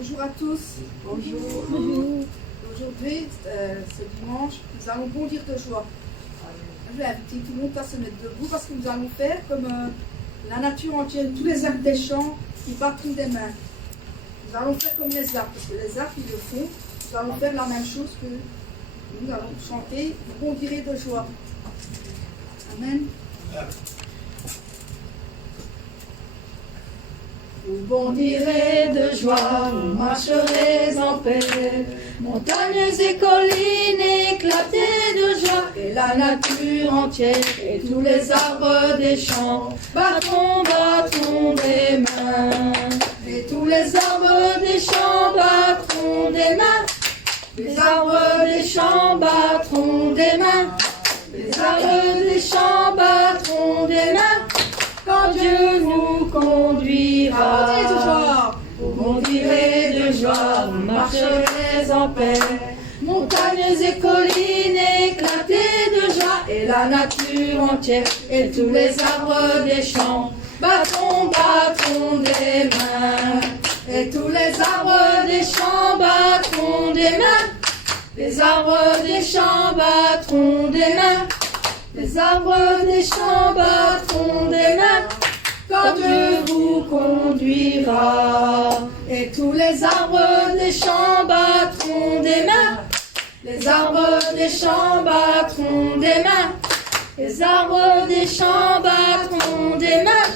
Bonjour à tous. Bonjour. Aujourd'hui, ce dimanche, nous allons bondir de joie. Je vais inviter tout le monde à se mettre debout parce que nous allons faire comme la nature entière, tous les arbres des champs qui battent des mains. Nous allons faire comme les arbres, parce que les arbres ils le font. Nous allons faire la même chose que nous allons chanter, vous bondirez de joie. Amen. Vous bondirez de joie, vous marcherez en paix. Montagnes et collines éclatées de joie, et la nature entière, et tous les arbres des champs, battront des mains. Et tous les arbres des champs battront des mains. Les arbres des champs battront des mains. Les arbres des champs battront des mains. Quand Dieu vous conduira, vous bondirez de joie, vous marcherez en paix. Montagnes et collines éclatées de joie, et la nature entière, et tous les arbres des champs, battront des mains. Et tous les arbres des champs battront des mains. Les arbres des champs battront des mains. Les arbres des champs battront des mains quand Dieu vous conduira. Et tous les arbres des champs battront des mains. Les arbres des champs battront des mains. Les arbres des champs battront des mains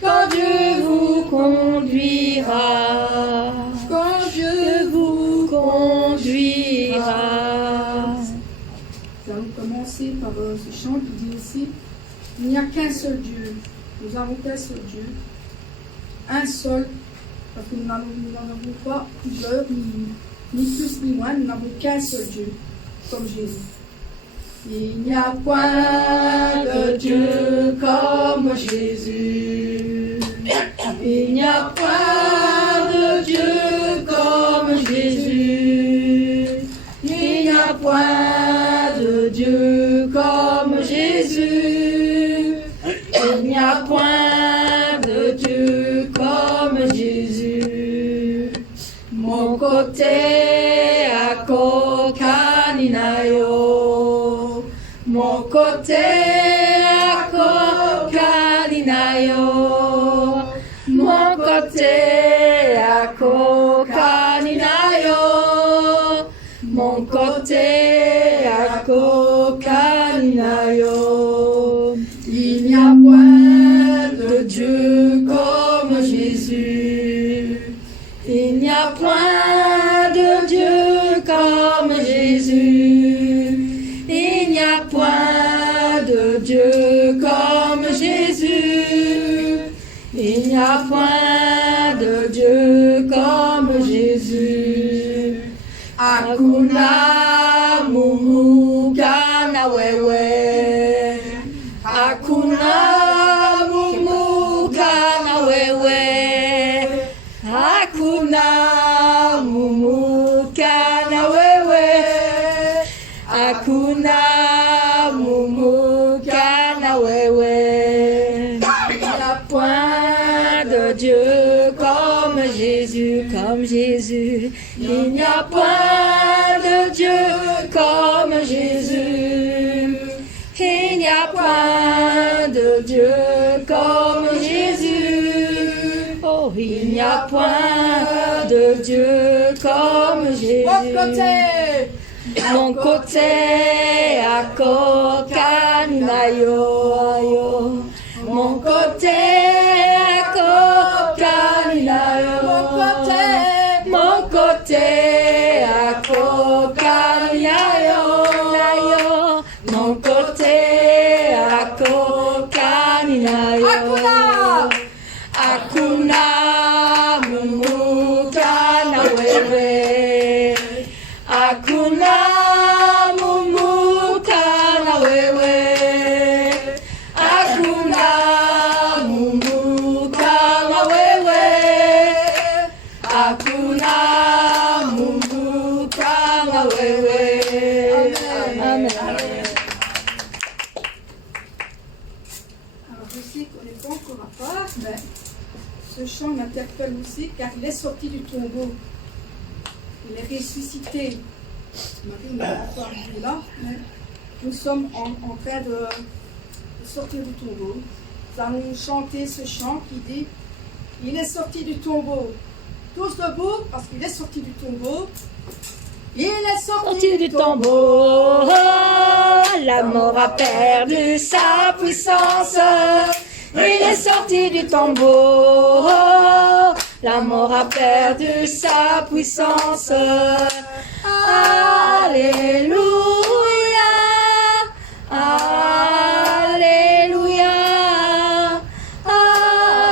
quand Dieu vous conduira. Quand Dieu vous conduira. Nous allons commencer par ce chant qui dit aussi il n'y a qu'un seul Dieu. Nous avons qu'un seul Dieu. Un seul, parce que nous n'en avons pas plusieurs, ni plus ni moins, nous n'avons qu'un seul Dieu, comme Jésus. Il n'y a point de Dieu comme Jésus. Il n'y a point de Dieu comme Jésus. Il n'y a point de Dieu comme Jésus. Il n'y a point de Dieu comme Jésus. Mon côté à Kokaninayo. Mon côté à Kokaninayo. Mon côté à Kokaninayo. Mon côté à Kokaninayo. Il n'y a point de Dieu comme Jésus. Il n'y a point de Dieu comme Jésus. Il n'y a point de Dieu comme Jésus. Il n'y a point de Dieu comme Jésus. Hakuna Mungu kana wewe. Hakuna Mungu kana wewe. Hakuna Mungu kana wewe. Hakuna Mungu kana wewe. Il n'y a point de Dieu comme Jésus, comme Jésus. Il n'y a point de Dieu comme Jésus. Il n'y a point de Dieu comme Jésus. Oh, il n'y a point de Dieu comme Jésus. Mon côté à Kokaninayo. Mon côté à Kokaninayo. Mon côté à Kokaninayo. Mon côté à Kokaninayo. Hakuna Mungu kana wewe. Hakuna Mungu kana wewe. Hakuna Mungu kama wewe. Hakuna Mungu kama wewe. Amen. Alors je sais qu'on encore à part, mais ce chant m'interpelle aussi car il est sorti du tombeau. il est ressuscité. Marie n'est pas encore arrivée là, mais nous sommes en train de sortir du tombeau. Nous allons chanter ce chant qui dit « Il est sorti du tombeau ». Tous debout, parce qu'il est sorti du tombeau. Il est sorti du tombeau, la mort a perdu sa puissance. Il est sorti du tombeau, la mort a perdu sa puissance. Alléluia, Alléluia,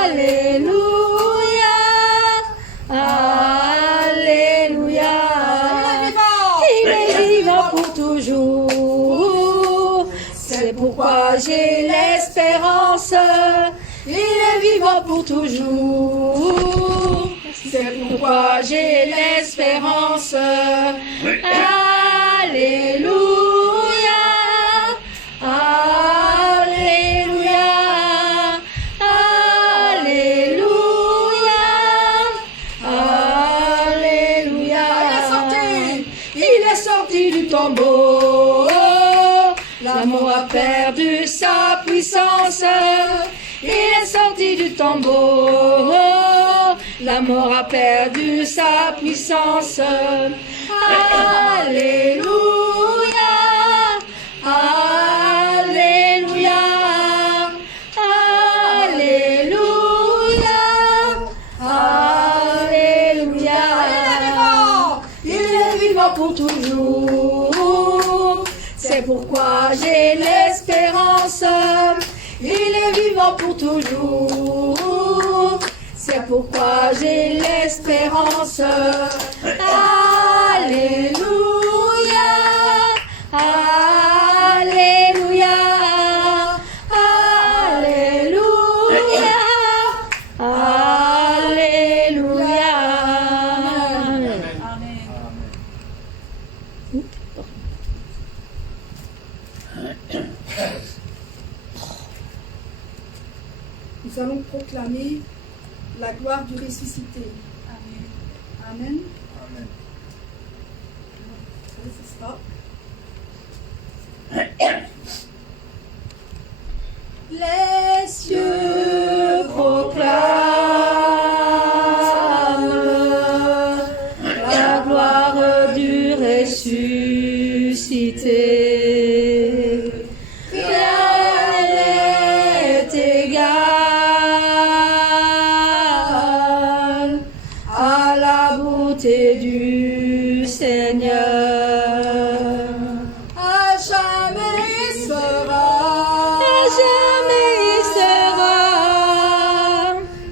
Alléluia, Alléluia. Il est vivant pour toujours, c'est pourquoi j'ai l'espérance. Il est vivant pour toujours, c'est pourquoi j'ai l'espérance. Alléluia, Alléluia, Alléluia, Alléluia. Il est sorti du tombeau, l'amour a perdu sa puissance. Il est sorti du tombeau, la mort a perdu sa puissance. Alléluia, Alléluia, Alléluia, Alléluia. Il est vivant pour toujours, c'est pourquoi j'ai l'espérance. Il est vivant pour toujours, c'est pourquoi j'ai l'espérance. Alléluia, Alléluia, Alléluia, Alléluia. Amen. Nous allons proclamer la gloire du ressuscité. Amen. Amen. Amen. C'est ça. Les cieux proclament la gloire du ressuscité. Rien n'est égal à la beauté du Seigneur. À jamais il sera. Jamais il sera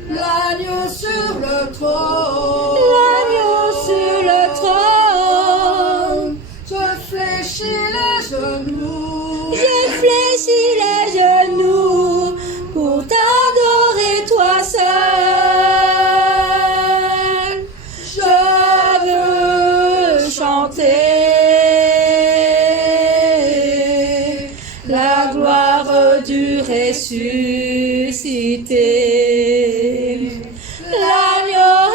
L'agneau sur le trône. l'agneau sur le trône. Je fléchis les genoux. Je fléchis les genoux pour t'adorer toi seul. Je veux chanter la gloire du ressuscité. L'agneau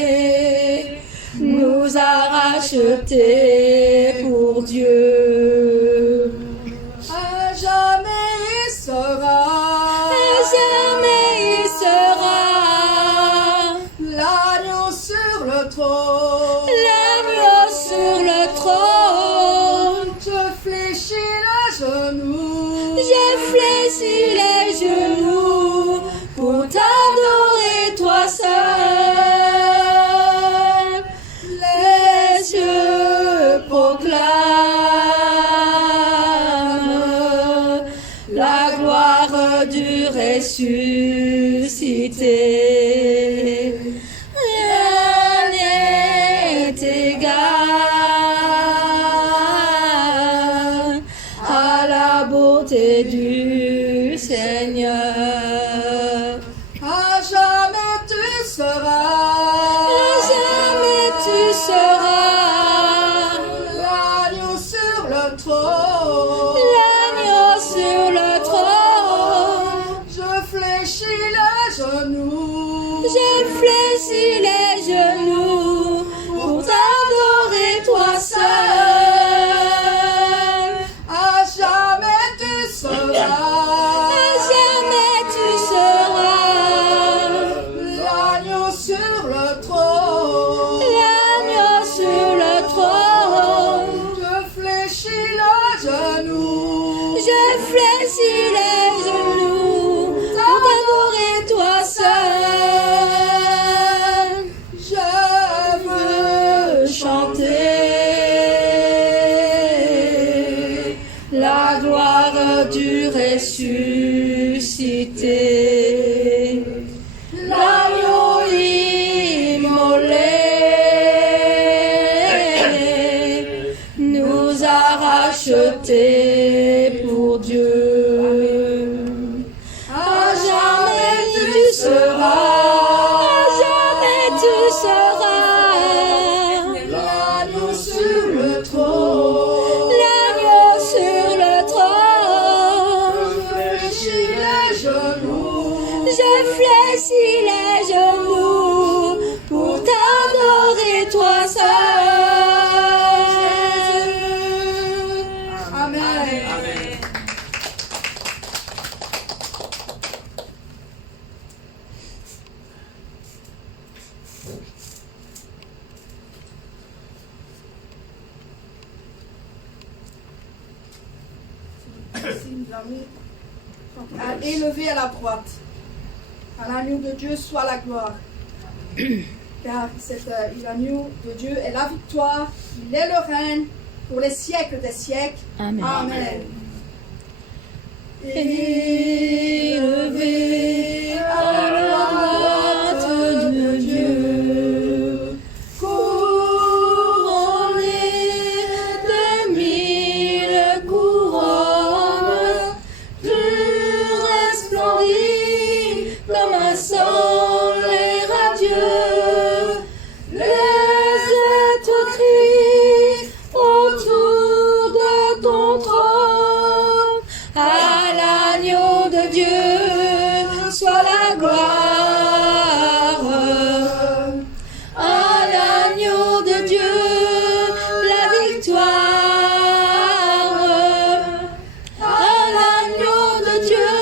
immolé nous a rachetés pour Dieu. À jamais il sera. Jamais il sera L'agneau sur le trône. l'agneau sur le trône. Je fléchis les genoux. Je fléchis les genoux pour t'adorer toi seul. Les cieux proclament la gloire du ressuscité. Rien n'est égal à la beauté du Seigneur. À jamais tu seras. Jamais tu seras L'agneau sur le trône. l'agneau sur le trône. Je fléchis les genoux. Je Je fléchis les genoux pour t'adorer toi seul. Je veux chanter la gloire du ressuscité. L'agneau immolé nous a rachetés pour Dieu. À jamais tu seras l'agneau sur le trône. L'agneau sur le trône. Je fléchis les genoux pour t'adorer toi seul. Amen. À élever à la droite. À l'agneau de Dieu soit la gloire. Car l'agneau de Dieu est la victoire, il est le règne pour les siècles des siècles. Amen. Amen. Élevé à la droite de Dieu, couronné de 1000 couronnes, tu resplendis comme un soleil radieux. Les êtres crient autour de ton trône. À l'agneau de Dieu soit la gloire. À l'agneau de Dieu la victoire. À l'agneau de Dieu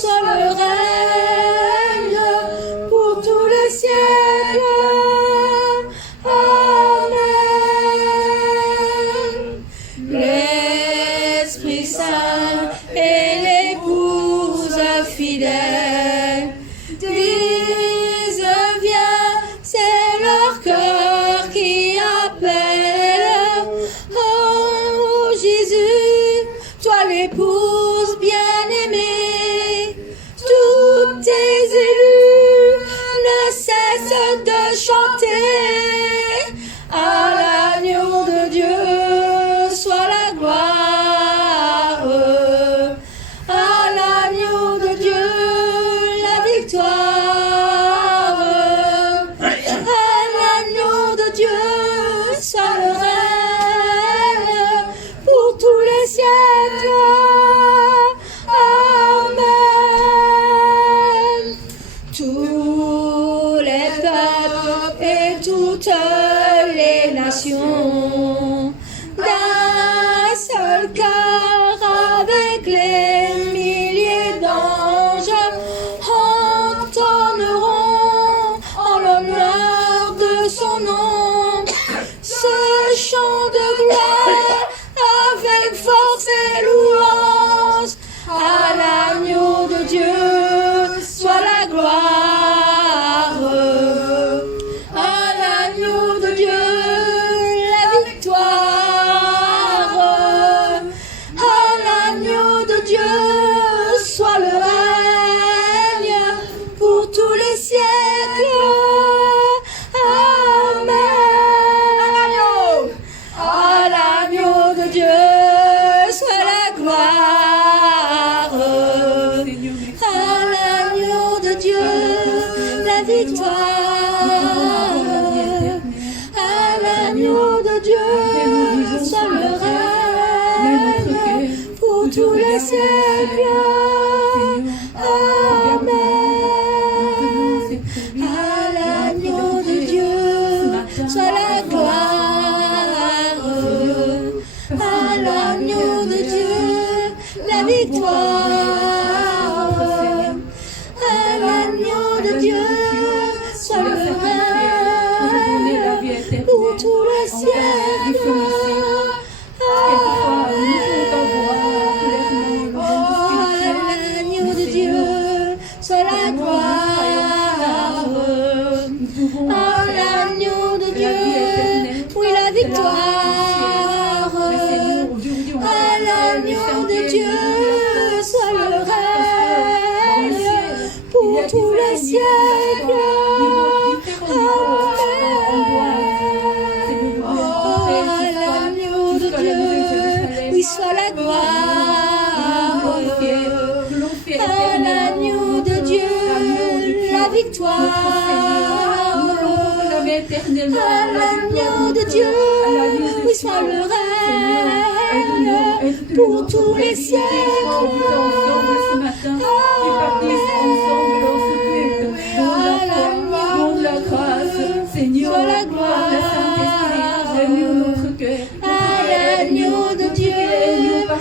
soit le règne pour tous les siècles. Amen. L'Esprit Saint et l'épouse fidèle disent viens, c'est leur cœur qui appelle. Oh Jésus, toi l'épouse bien-aimée, tous tes élus ne cessent de chanter. À l'agneau de Dieu soit la gloire. À l'agneau de Dieu la victoire. À l'agneau de Dieu soit le règne pour tous les siècles. Amen. Tous les peuples et toutes les nations d'un seul cœur avec les milliers d'anges entonneront en l'honneur de son nom ce chant de gloire avec force et louange. À l'agneau de Dieu soit la gloire. À l'agneau de Dieu la victoire. À l'agneau de Dieu soit le règne pour tous les siècles. Amen. À l'agneau de Dieu soit la gloire. À l'agneau de Dieu la victoire. À l'agneau de Dieu soit le règne pour tous les siècles. Amen. À l'agneau de Dieu soit la gloire. À l'agneau de Dieu la victoire. À l'agneau de Dieu soit le règne pour tous les siècles. Amen. siècles. L'agneau de Dieu, oui, soit la gloire. À l'agneau de Dieu, la victoire. À l'agneau de Dieu, oui, soit le règne pour tous les siècles. À la grâce, Seigneur, la gloire, à l'agneau de Dieu,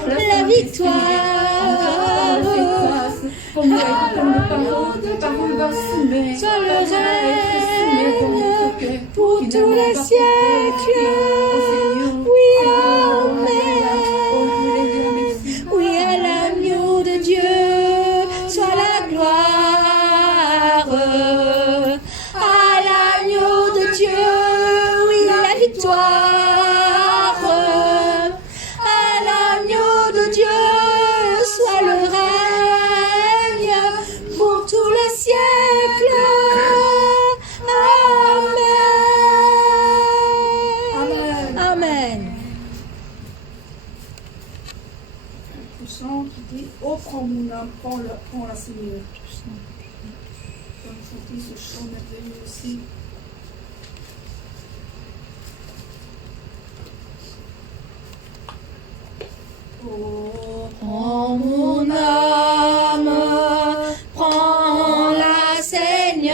la victoire. Soit le règne pour tous les siècles. Oui, amen. Oui, à l'agneau de Dieu, soit la gloire. À l'agneau de Dieu, oui, la victoire. À l'agneau de Dieu, soit le règne pour tous les siècles. Amen. Amen. Le chant qui dit oh, prends mon âme, prends-la, Seigneur. On va chanter ce chant merveilleux aussi. Oh, prends mon âme, prends-la, Seigneur,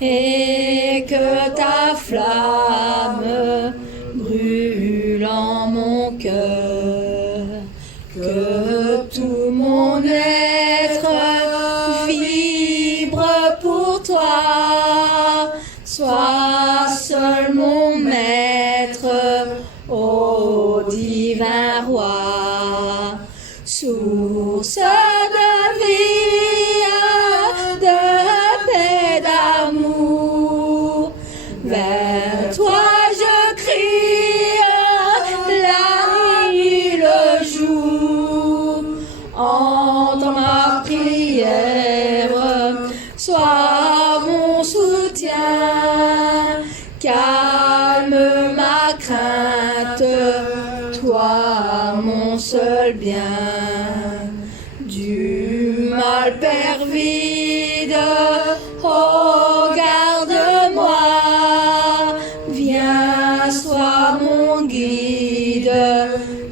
et que ta flamme brûle en mon cœur, que tout mon être vibre pour toi, sois seul mon maître, ô divin roi, source de vie, de paix, d'amour. Vers toi je crie la nuit, le jour. Entends ma prière, sois mon soutien, calme ma crainte, toi mon seul bien. Du mal perfide, oh garde-moi, viens sois mon guide,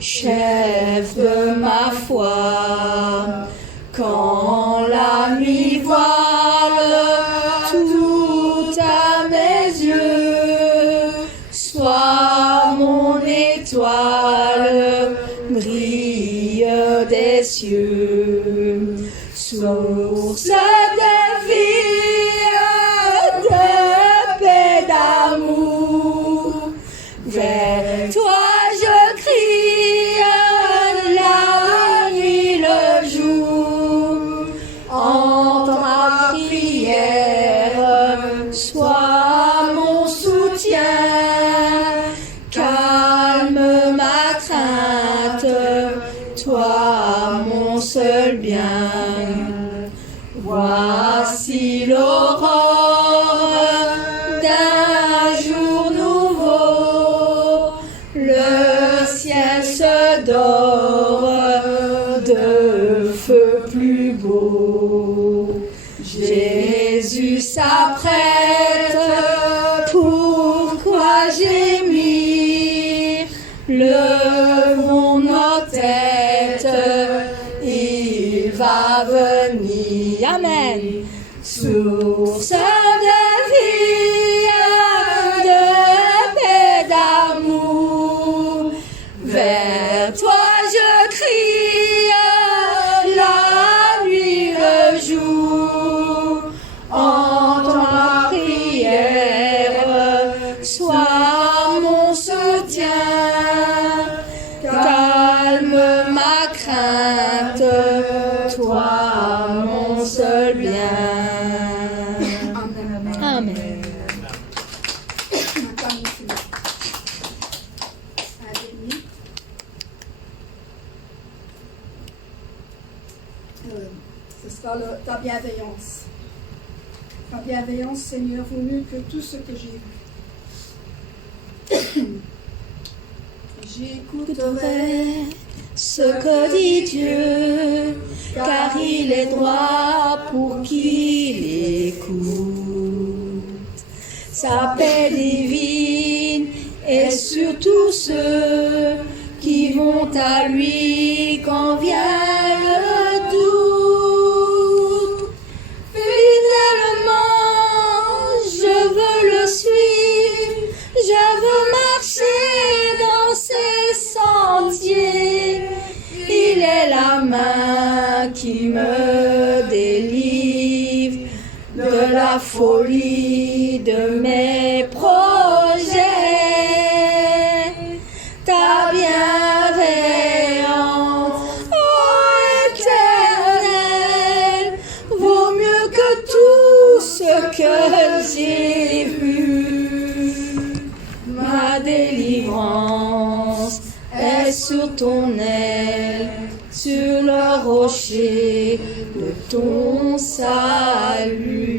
chef de ma foi. Quand la nuit voile tout à mes yeux, sois mon étoile, brille des cieux, source de vie, de paix, d'amour. Vers toi je crie la nuit, le jour. Entends ma prière, sois mon soutien, calme ma crainte, toi mon seul bien. Voici l'aurore d'un jour nouveau, le ciel se dore de feu plus beau. Jésus s'apprête, pourquoi gémir? Levons nos têtes, il va venir. Amen. Source de vie, de paix, d'amour. Vers toi je crie la nuit, le jour. Entends ma prière, sois mon soutien, calme ma crainte, toi mon seul bien. Amen. Amen. Maintenant, c'est un dernier. ce sera ta bienveillance. Ta bienveillance, Seigneur, vaut mieux que tout ce que j'ai vu. J'écouterai ce que dit Dieu, car il est droit pour qui l'écoute. Sa paix divine est sur tous ceux qui vont à lui quand vient le doute. Fidèlement, je veux le suivre, je veux marcher dans ses sentiers. Il est la main qui me délivre de la folie de mes projets. Ta bienveillance, ô Éternel, vaut mieux que tout ce que j'ai vu. Ma délivrance est sur ton aile, sur le rocher de ton salut.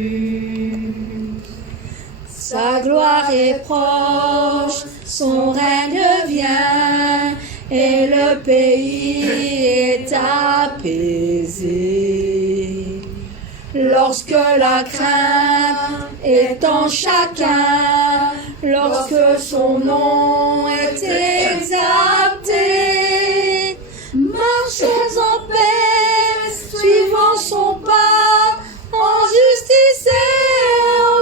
Sa gloire est proche, son règne vient, et le pays est apaisé. Lorsque la crainte est en chacun, lorsque son nom est exalté, marchons en paix, suivant son pas, en justice et en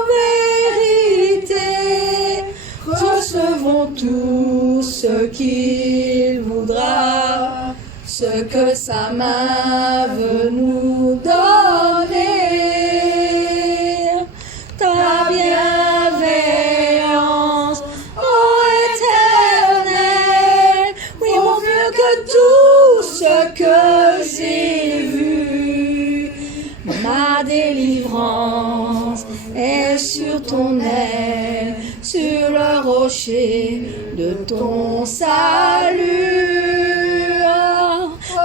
vérité. Recevons tout ce qu'il voudra, ce que sa main veut nous donner. Ta bienveillance, ô Éternel, oui, vaut mieux que tout ce que j'ai vu. Ma délivrance est sur ton aile, sur le rocher de ton salut.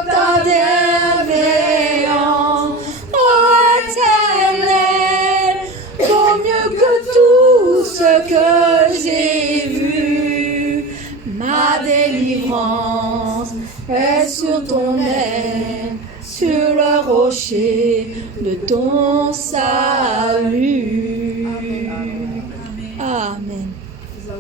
Ta bienveillance, ô Éternel, vaut mieux que tout ce que j'ai vu. Ma délivrance est sur ton aile, sur le rocher de ton salut.